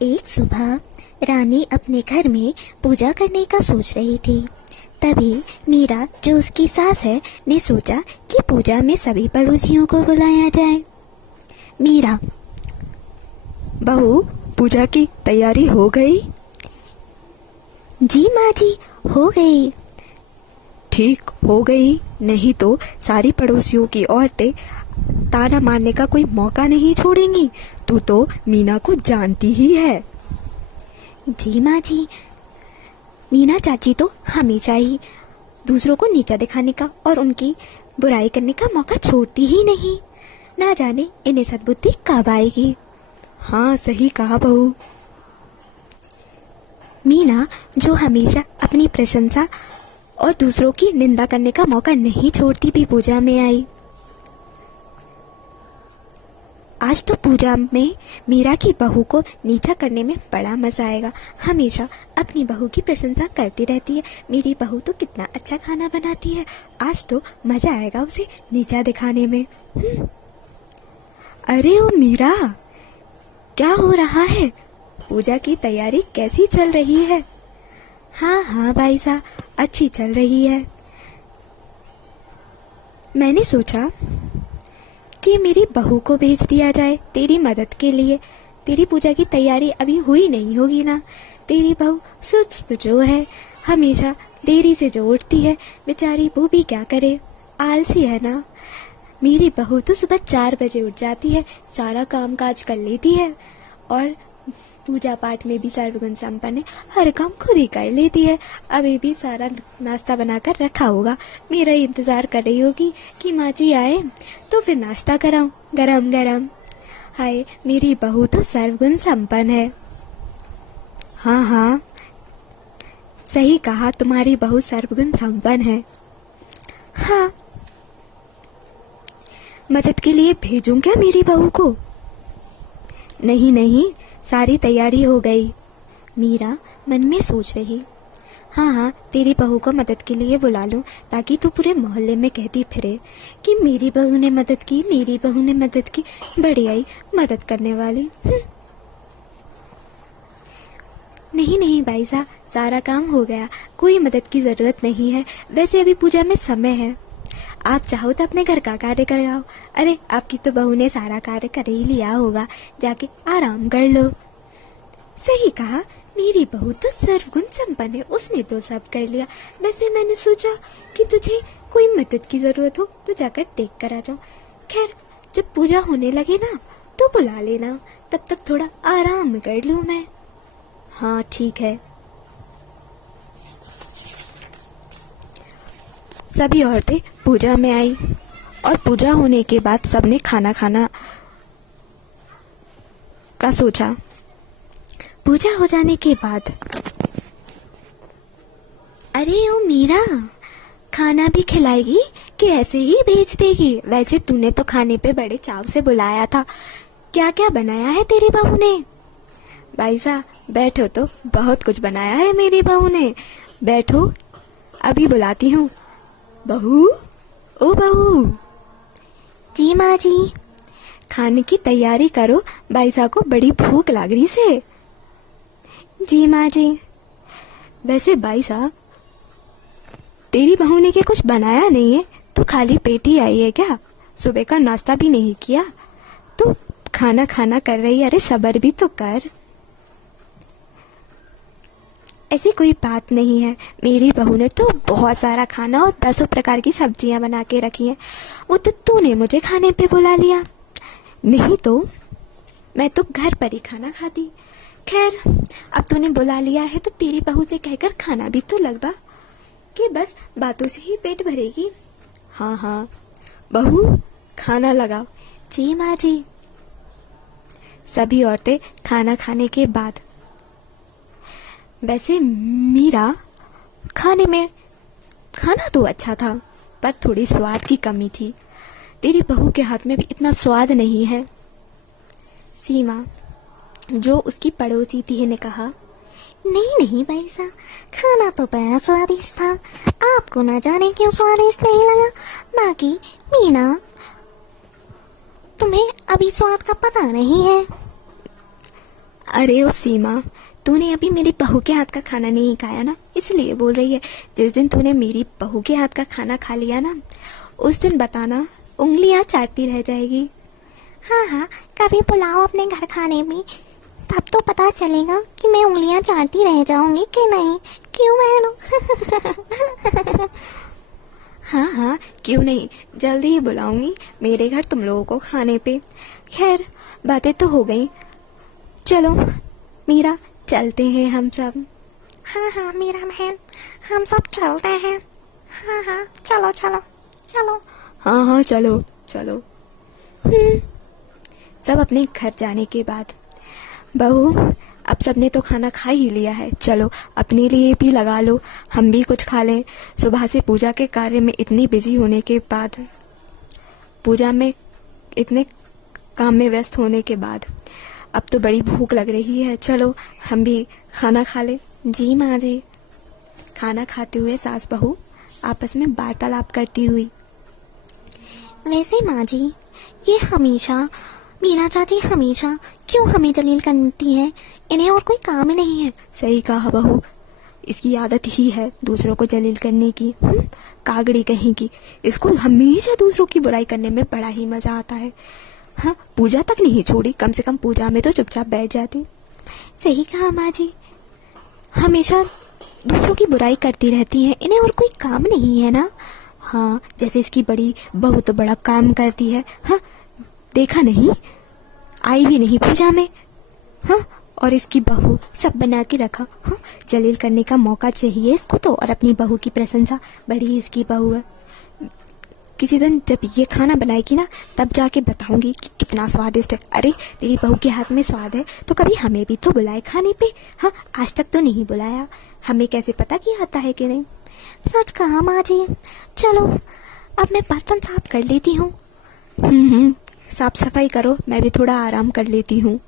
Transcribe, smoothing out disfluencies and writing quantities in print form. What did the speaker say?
एक सुबह रानी अपने घर में पूजा करने का सोच रही थी। तभी मीरा, जो उसकी सास है, ने सोचा कि पूजा में सभी पड़ोसियों को बुलाया जाए। मीरा: बहू, पूजा की तैयारी हो गई? जी माँ जी, हो गई। ठीक हो गई, नहीं तो सारी पड़ोसियों की औरतें ताना मारने का कोई मौका नहीं छोड़ेंगी। तू तो मीना को जानती ही है। जी माँ जी, मीना चाची तो हमेशा ही दूसरों को नीचा दिखाने का और उनकी बुराई करने का मौका छोड़ती ही नहीं। ना जाने इन्हें सद्बुद्धि कब आएगी। हाँ, सही कहा बहू। मीना, जो हमेशा अपनी प्रशंसा और दूसरों की निंदा करने का मौका नहीं छोड़ती, भी पूजा में आई। आज तो पूजा में मीरा की बहू को नीचा करने में बड़ा मजा आएगा। हमेशा अपनी बहू की प्रशंसा करती रहती है। मेरी बहू तो कितना अच्छा खाना बनाती है, आज तो मजा आएगा उसे नीचा दिखाने में। अरे ओ मीरा, क्या हो रहा है? पूजा की तैयारी कैसी चल रही है? हाँ हाँ भाई साहब, अच्छी चल रही है। मैंने सोचा कि मेरी बहू को भेज दिया जाए तेरी मदद के लिए। तेरी पूजा की तैयारी अभी हुई नहीं होगी ना। तेरी बहू सुस्त जो है, हमेशा देरी से जो उठती है, बेचारी वो भी क्या करे, आलसी है ना। मेरी बहू तो सुबह 4 बजे उठ जाती है, सारा काम काज कर लेती है और पूजा पाठ में भी सर्वगुण संपन्न है, हर काम खुद ही कर लेती है। अभी भी सारा नाश्ता बनाकर रखा होगा, मेरा इंतज़ार कर रही होगी कि माँ जी आए तो फिर नाश्ता कराऊं गरम गरम। हाय, मेरी बहू तो सर्वगुण संपन्न है। हाँ हाँ, सही कहा, तुम्हारी बहू सर्वगुण संपन्न है। हाँ, मदद के लिए भेजूं क्या मेरी बहू को? नहीं नहीं, सारी तैयारी हो गई। मीरा मन में सोच रही। हाँ हाँ, तेरी बहू को मदद के लिए बुला लूं, ताकि तू पूरे मोहल्ले में कहती फिरे कि मेरी बहू ने मदद की, मेरी बहू ने मदद की, बड़ी आई मदद करने वाली। नहीं नहीं भाई साहब, सारा काम हो गया, कोई मदद की ज़रूरत नहीं है। वैसे अभी पूजा में समय है, आप चाहो तो अपने घर का कार्य कर आओ। अरे, आपकी तो बहू ने सारा कार्य कर ही लिया होगा, जाके आराम कर लो। सही कहा, मेरी बहू तो सर्वगुण संपन्न है, उसने तो सब कर लिया। वैसे मैंने सोचा कि तुझे कोई मदद की जरूरत हो तो जाकर देख कर आ जाओ। खैर, जब पूजा होने लगे ना तो बुला लेना, तब तक थोड़ा आराम कर लूँ मैं। हाँ ठीक है। सभी औरतें पूजा में आई और पूजा होने के बाद सबने खाना खाना का सोचा। पूजा हो जाने के बाद, अरे ओ मीरा, खाना भी खिलाएगी कि ऐसे ही भेज देगी? वैसे तूने तो खाने पे बड़े चाव से बुलाया था, क्या क्या बनाया है तेरी बहू ने? भाई साहब बैठो, तो बहुत कुछ बनाया है मेरी बहू ने। बैठो, अभी बुलाती हूँ। बहू, ओ बहू। जी माँ जी। खाने की तैयारी करो, भाई साहब को बड़ी भूख लग रही से। जी माँ जी। वैसे भाई साहब, तेरी बहू ने क्या कुछ बनाया नहीं है? तू खाली पेट ही आई है क्या? सुबह का नाश्ता भी नहीं किया? तू खाना खाना कर रही है, अरे सब्र भी तो कर। ऐसी कोई बात नहीं है, मेरी बहू ने तो बहुत सारा खाना और 10 प्रकार की सब्जियां बना के रखी हैं। वो तो तूने मुझे खाने पे बुला लिया, नहीं तो मैं तो घर पर ही खाना खाती। खैर, अब तूने बुला लिया है तो तेरी बहू से कहकर खाना भी तो लगवा, कि बस बातों से ही पेट भरेगी। हाँ हाँ बहू, खाना लगाओ। जी माँ जी। सभी औरतें खाना खाने के बाद, वैसे मीरा, खाना तो अच्छा था, पर थोड़ी स्वाद की कमी थी। तेरी बहू के हाथ में भी इतना स्वाद नहीं है। सीमा, जो उसकी पड़ोसी थी, ने कहा, नहीं नहीं भाई साहब, खाना तो बड़ा स्वादिष्ट था, आपको ना जाने क्यों स्वादिष्ट नहीं लगा। बाकी मीना, तुम्हें अभी स्वाद का पता नहीं है। अरे ओ सीमा, तूने अभी मेरी बहू के हाथ का खाना नहीं खाया ना, इसलिए बोल रही है। जिस दिन तूने मेरी बहू के हाथ का खाना खा लिया ना, उस दिन बताना उंगलियां चाटती रह जाएगी। हाँ हाँ, कभी बुलाओ अपने घर खाने में, तब तो पता चलेगा कि मैं उंगलियां चाटती रह जाऊंगी कि नहीं। क्यों बहनों? हाँ हाँ, क्यों नहीं, जल्दी ही बुलाऊंगी मेरे घर तुम लोगों को खाने पे। खैर, बातें तो हो गई, चलो मीरा, चलते हैं हम सब। हाँ हाँ मीरा बहन, हम सब चलते हैं। हाँ हाँ, चलो चलो चलो। हाँ हाँ, चलो चलो। सब अपने घर जाने के बाद, बहू अब सबने तो खाना खा ही लिया है, चलो अपने लिए भी लगा लो, हम भी कुछ खा लें। सुबह से पूजा के कार्य में इतनी बिजी होने के बाद, पूजा में इतने काम में व्यस्त होने के बाद अब तो बड़ी भूख लग रही है, चलो हम भी खाना खा लें। जी माँ जी। खाना खाते हुए सास बहू आपस में वार्तालाप करती हुई। वैसे माँ जी, ये हमेशा मीना चाची हमेशा क्यों हमें जलील करती है? इन्हें और कोई काम ही नहीं है। सही कहा बहू, इसकी आदत ही है दूसरों को जलील करने की। कागड़ी कहीं की, इसको हमेशा दूसरों की बुराई करने में बड़ा ही मजा आता है। हाँ, पूजा तक नहीं छोड़ी, कम से कम पूजा में तो चुपचाप बैठ जाती। सही कहा माँ जी, हमेशा दूसरों की बुराई करती रहती है, इन्हें और कोई काम नहीं है ना। हाँ, जैसे इसकी बड़ी बहू तो बड़ा काम करती है। हाँ, देखा नहीं, आई भी नहीं पूजा में। हाँ, और इसकी बहू सब बना के रखा। हाँ, जलील करने का मौका चाहिए इसको तो, और अपनी बहू की प्रशंसा, बड़ी इसकी बहू है। किसी दिन जब ये खाना बनाएगी ना, तब जाके बताऊंगी कि कितना स्वादिष्ट है। अरे तेरी बहू के हाथ में स्वाद है तो कभी हमें भी तो बुलाए खाने पे। हाँ, आज तक तो नहीं बुलाया, हमें कैसे पता कि आता है कि नहीं। सच कहा माँ जी। चलो अब मैं बर्तन साफ कर लेती हूँ। साफ सफाई करो, मैं भी थोड़ा आराम कर लेती हूँ।